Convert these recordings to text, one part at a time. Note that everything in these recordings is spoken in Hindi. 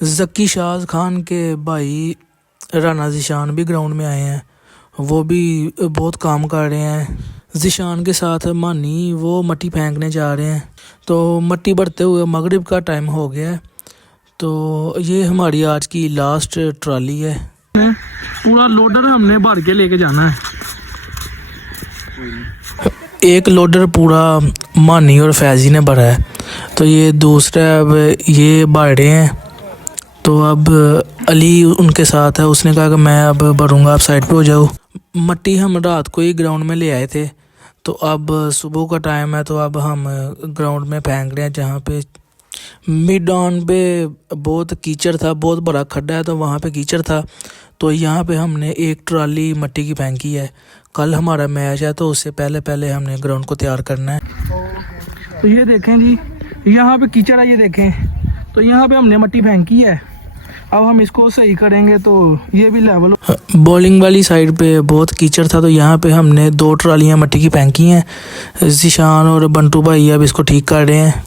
ज़की शाज खान के भाई राना ज़ीशान भी ग्राउंड में आए हैं, वो भी बहुत काम कर रहे हैं। ज़ीशान के साथ मानी वो मट्टी फेंकने जा रहे हैं, तो मट्टी भरते हुए मगरिब का टाइम हो गया है। तो ये हमारी आज की लास्ट ट्रॉली है। पूरा लोडर हमने भर के लेके जाना है। एक लोडर पूरा मानी और फैजी ने भरा है, तो ये दूसरा अब ये भर रहे हैं। तो अब अली उनके साथ है, उसने कहा कि मैं अब भरूंगा, आप साइड पे हो जाओ। मट्टी हम रात को ही ग्राउंड में ले आए थे, तो अब सुबह का टाइम है, तो अब हम ग्राउंड में फेंक रहे हैं, जहाँ पे मिड ऑन पे बहुत कीचड़ था, बहुत बड़ा खड्डा है, तो वहाँ पे कीचड़ था। तो यहाँ पे हमने एक ट्रॉली मट्टी की फेंकी है। कल हमारा मैच है, तो उससे पहले पहले हमने ग्राउंड को तैयार करना है। तो ये देखें जी, यहाँ पे कीचड़ है, ये देखें। तो यहाँ पे हमने मट्टी फेंकी है, अब हम इसको सही करेंगे तो ये भी लेवल। बॉलिंग वाली साइड पे बहुत कीचड़ था, तो यहाँ पे हमने 2 ट्रालियाँ मट्टी की फेंकी हैं। ज़ीशान और बंटू भाई अब इसको ठीक कर रहे हैं।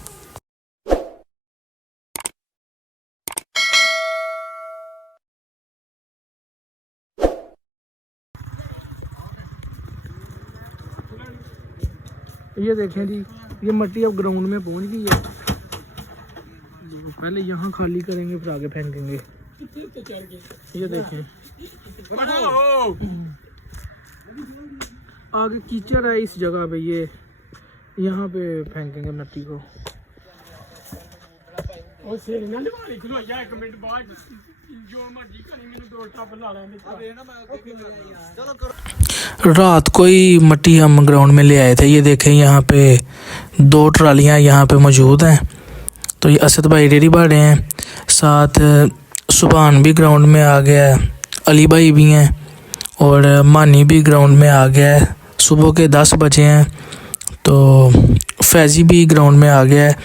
ये देखें जी, ये मट्टी अब ग्राउंड में पहुंच गई है। पहले यहाँ खाली करेंगे, फिर आगे फेंकेंगे। ये देखें, आगे कीचड़ है इस जगह पे, ये यहाँ पे फेंकेंगे मट्टी को। रात को ही मट्टी हम ग्राउंड में ले आए थे। ये देखें, यहाँ पे 2 ट्रालियाँ यहाँ पे मौजूद हैं। तो ये असद भाई रेडी भर रहे हैं, साथ सुभान भी ग्राउंड में आ गया है, अली भाई भी हैं और मानी भी ग्राउंड में आ गया है। सुबह के 10 बजे हैं, तो फैज़ी भी ग्राउंड में आ गया है।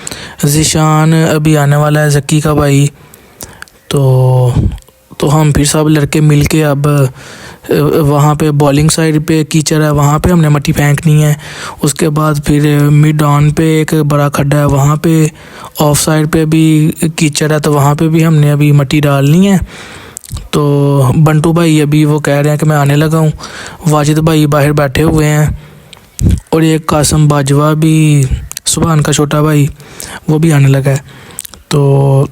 ज़ीशान अभी आने वाला है, ज़की का भाई। तो हम फिर सब लड़के मिल के अब वहाँ पे बॉलिंग साइड पे कीचड़ है, वहाँ पे हमने मट्टी फेंकनी है। उसके बाद फिर मिड ऑन पे एक बड़ा खड्डा है, वहाँ पे ऑफ साइड पे भी कीचड़ है, तो वहाँ पे भी हमने अभी मट्टी डालनी है। तो बंटू भाई अभी वो कह रहे हैं कि मैं आने लगा हूँ। वाजिद भाई बाहर बैठे हुए हैं और एक कासम बाजवा भी, सुभान का छोटा भाई, वो भी आने लगा है। तो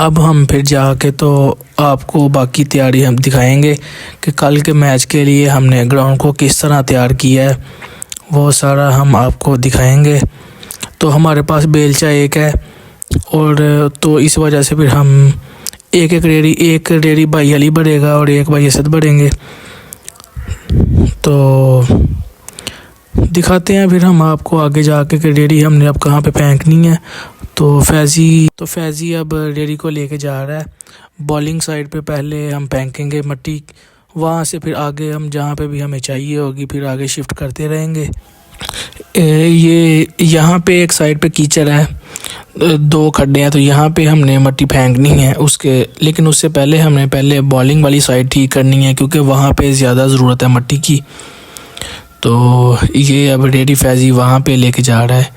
अब हम फिर जाके तो आपको बाकी तैयारी हम दिखाएंगे कि कल के मैच के लिए हमने ग्राउंड को किस तरह तैयार किया है, वो सारा हम आपको दिखाएंगे। तो हमारे पास बेलचा एक है, और तो इस वजह से फिर हम एक रेडी भाई अली बढ़ेगा और एक भाई असद बढ़ेंगे। तो दिखाते हैं फिर हम आपको आगे जाके कि रेडी हमने अब कहाँ पे फेंकनी है। तो फैज़ी अब रेडी को लेके जा रहा है। बॉलिंग साइड पे पहले हम फेंकेंगे मट्टी, वहाँ से फिर आगे हम जहाँ पे भी हमें चाहिए होगी फिर आगे शिफ्ट करते रहेंगे। ये यहाँ पे एक साइड पे कीचड़ है, 2 खड्डे हैं, तो यहाँ पे हमने मट्टी फेंकनी है लेकिन उससे पहले हमने बॉलिंग वाली साइड ठीक करनी है, क्योंकि वहाँ पे ज़्यादा ज़रूरत है मट्टी की। तो ये अब रेडी फैज़ी वहाँ पे लेके जा रहा है।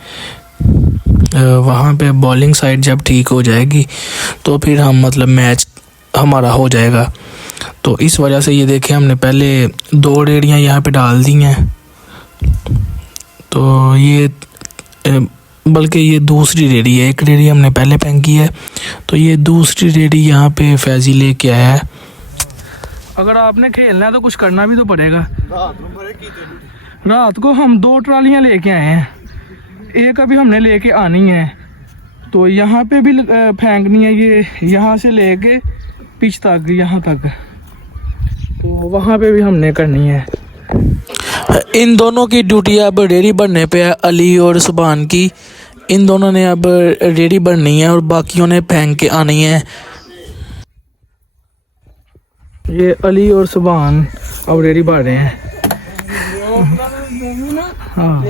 वहाँ पे बॉलिंग साइड जब ठीक हो जाएगी तो फिर हम मतलब मैच हमारा हो जाएगा। तो इस वजह से ये देखें, हमने पहले 2 रेडियाँ यहाँ पे डाल दी हैं। तो ये बल्कि ये दूसरी रेडी है, एक रेडी हमने पहले फेंकी है, तो ये दूसरी रेडी यहाँ पे फैज़ी लेके आया है। अगर आपने खेलना है तो कुछ करना भी तो पड़ेगा। रात को हम 2 ट्रालियाँ लेके आए हैं, एक अभी हमने लेके आनी है। तो यहाँ पे भी फेंकनी है, ये यहाँ से लेके पिच तक, यहाँ तक, तो वहाँ पे भी हमने करनी है। इन दोनों की ड्यूटी अब रेडी बनने पे है, अली और सुभान की। इन दोनों ने अब रेडी बननी है और बाकियों ने फेंक के आनी है। ये अली और सुभान अब रेडी बन रहे हैं। हाँ,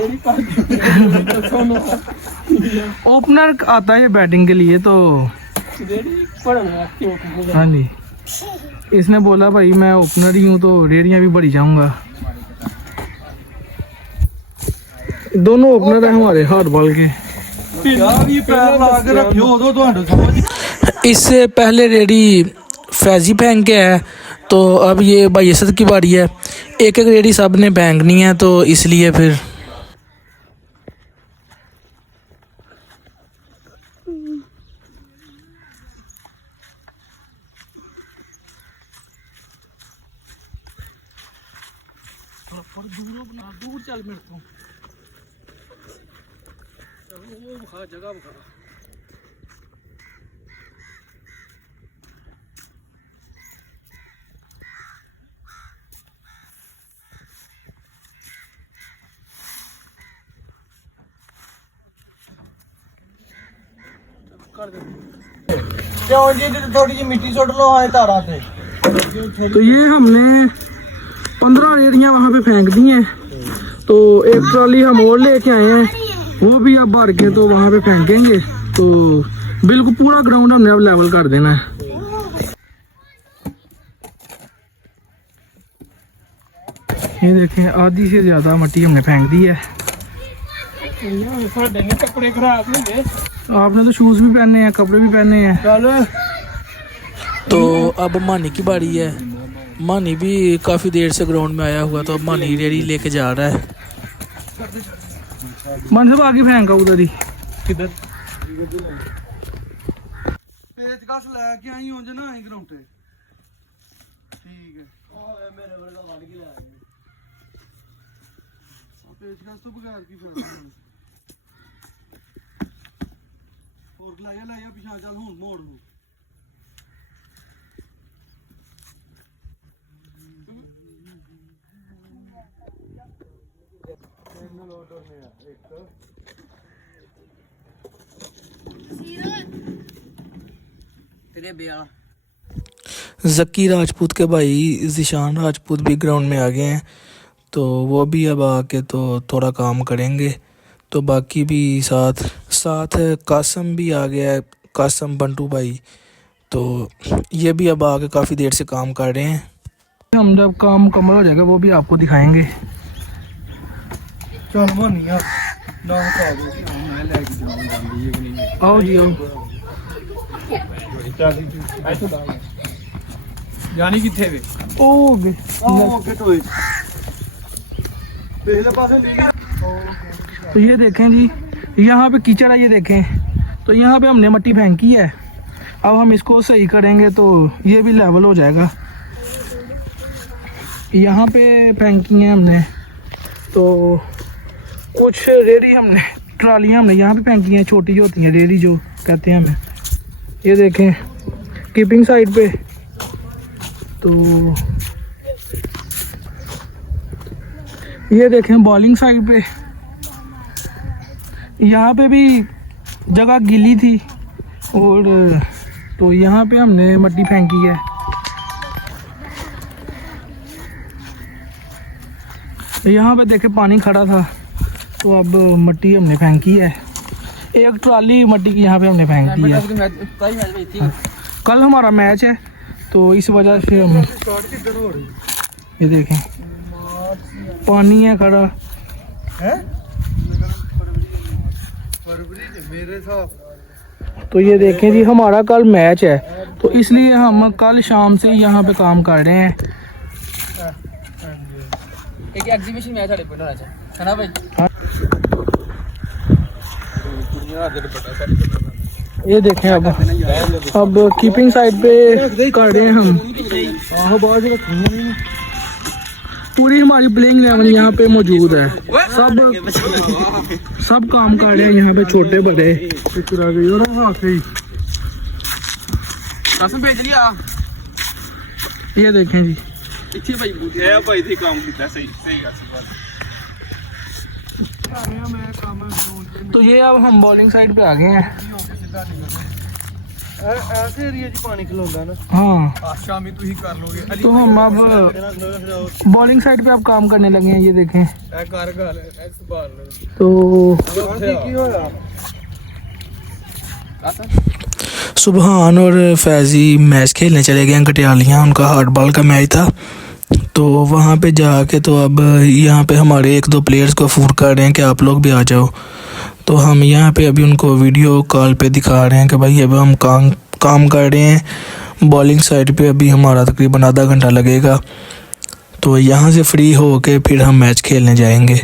ओपनर आता है बैटिंग के लिए, तो हाँ जी, इसने बोला भाई मैं ओपनर ही हूँ तो रेडियाँ भी बढ़ी जाऊंगा। दोनों ओपनर है हमारे हाथ बॉल के। इससे पहले रेडी फैज़ी फेंक के है, तो अब ये भाई असद की बारी है। एक एक रेडी सब ने फेंकनी है, तो इसलिए फिर दूर चल मेरे को वो बखा जगह बखा। थोड़ी सी मिट्टी सुट लो आए तारा से। तो ये हमने 15 रेडियाँ वहाँ पे फेंक दी हैं। तो एक ट्रॉली हम और लेके आए हैं, वो भी अब भर के तो वहाँ पे फेंकेंगे। तो बिल्कुल पूरा ग्राउंड हमने अब लेवल कर देना है। ये देखें आधी से ज़्यादा मिट्टी हमने फेंक दी है। कपड़े खराब होंगे, आपने तो शूज़ भी पहने हैं, कपड़े भी पहने हैं। चल तो अब मानी की बारी है। मानी भी काफ़ी देर से ग्राउंड में आया हुआ, तो अब मानी रेडी लेके जा रहा है। मन सब आगे फेंका उधर ही। किधर पेचकस लेके आई हो ना आई ग्राउंड पे। ठीक है मेरे वर्गा काट के ला पेचकस तो बगैर की फिर और लाया पिछा चल हुन मोड़ लू। ज़की राजपूत के भाई ज़ीशान राजपूत भी ग्राउंड में आ गए हैं, तो वो भी अब आके तो थोड़ा काम करेंगे। तो बाकी भी साथ साथ कासम भी आ गया है, कासम बंटू भाई। तो ये भी अब आके काफ़ी देर से काम कर रहे हैं। हम जब काम मुकम्मल हो जाएगा वो भी आपको दिखाएंगे। चल मानिया ना हटा दो मैं लेके जाऊंगा। आओ जी आओ। जानी किथे वे ओ गे ओके टोए पहले पासे ठीक है। तो ये देखें जी, यहाँ पे कीचड़ है, ये देखें। तो यहाँ पे हमने मिट्टी फेंकी है, अब हम इसको सही करेंगे तो ये भी लेवल हो जाएगा। यहाँ पे फेंकी है हमने, तो कुछ रेडी हमने ट्रालियाँ हमने यहाँ पे फेंकी हैं, छोटी जो होती हैं रेडी जो कहते हैं हमें। ये देखें कीपिंग साइड पे। तो ये देखें बॉलिंग साइड पे, यहाँ पे भी जगह गीली थी और तो यहाँ पे हमने मिट्टी फेंकी है। यहाँ पे देखें पानी खड़ा था, तो अब मिट्टी हमने फेंकी है। एक ट्राली मिट्टी की यहाँ पे हमने फेंक दी है। कल हमारा मैच है, तो इस वजह से हम ये देखें पानी है खड़ा है मेरे साथ। तो ये देखें जी हमारा कल मैच है, तो इसलिए हम कल शाम से यहाँ पे काम कर रहे हैं। एक एग्जीबिशन मैच साढ़े होना चाहिए है ना भाई। ये देखें अब कीपिंग साइड पे कर रहे हैं हम। पूरी हमारी प्लेइंग लेवल यहाँ पे मौजूद है, सब काम कर रहे हैं यहाँ पे, छोटे बड़े। भेज लिया ये देखें जी इतने भाई है भाई थी काम किया सही सही तो ये अब हम बॉलिंग साइड पे आ गए हैं। ऐसे एरिया च पानी खलोंदा ना। हाँ शामी तू ही कर लोगे। तो हम अब बॉलिंग साइड पे अब काम करने लगे हैं। ये देखें कर गल संभाल तो की होया सुबहान और फैज़ी मैच खेलने चले गए हैं कटियालियाँ, उनका हार्ड बॉल का मैच था। तो वहाँ पे जाके तो अब यहाँ पे हमारे एक दो प्लेयर्स को फ़ोन कर रहे हैं कि आप लोग भी आ जाओ। तो हम यहाँ पे अभी उनको वीडियो कॉल पे दिखा रहे हैं कि भाई अब हम काम कर रहे हैं। बॉलिंग साइड पे अभी हमारा तकरीबन आधा घंटा लगेगा, तो यहाँ से फ्री हो के फिर हम मैच खेलने जाएंगे।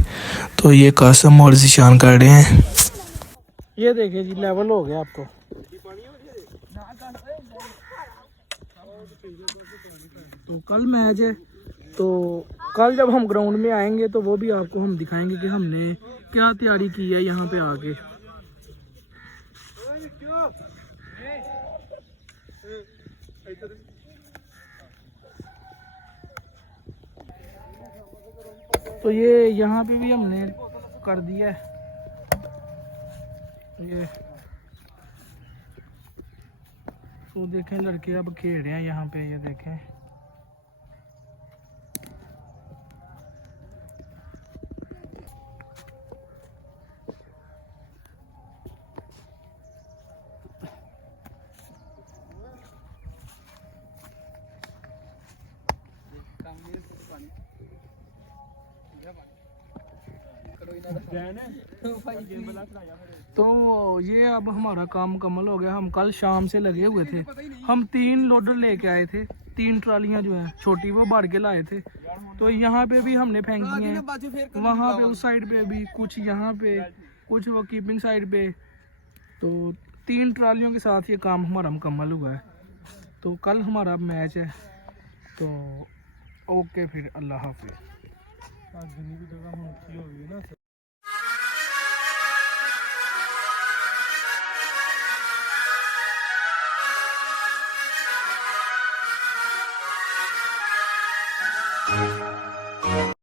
तो ये कासम और ज़ीशान कर रहे हैं। ये देखिए जी, लेवल हो गया आपको। तो कल मैच है, तो कल जब हम ग्राउंड में आएंगे तो वो भी आपको हम दिखाएंगे कि हमने क्या तैयारी की है यहाँ पे आके। तो ये यहाँ पे भी हमने कर दिया है। ये तो देखें लड़के अब खेल रहे हैं यहाँ पे, ये देखें। तो ये अब हमारा काम मुकम्मल हो गया। हम कल शाम से लगे हुए थे। हम 3 लोडर लेके आए थे, 3 ट्रालियां जो हैं छोटी वो भर के लाए थे। तो यहाँ पे भी हमने फेंकी हैं, वहाँ पे उस साइड पे भी कुछ, यहाँ पे कुछ वो कीपिंग साइड पे। तो 3 ट्रालियों के साथ ये काम हमारा मुकम्मल हुआ है। तो कल हमारा मैच है। तो ओके, फिर अल्लाह हाफिज़।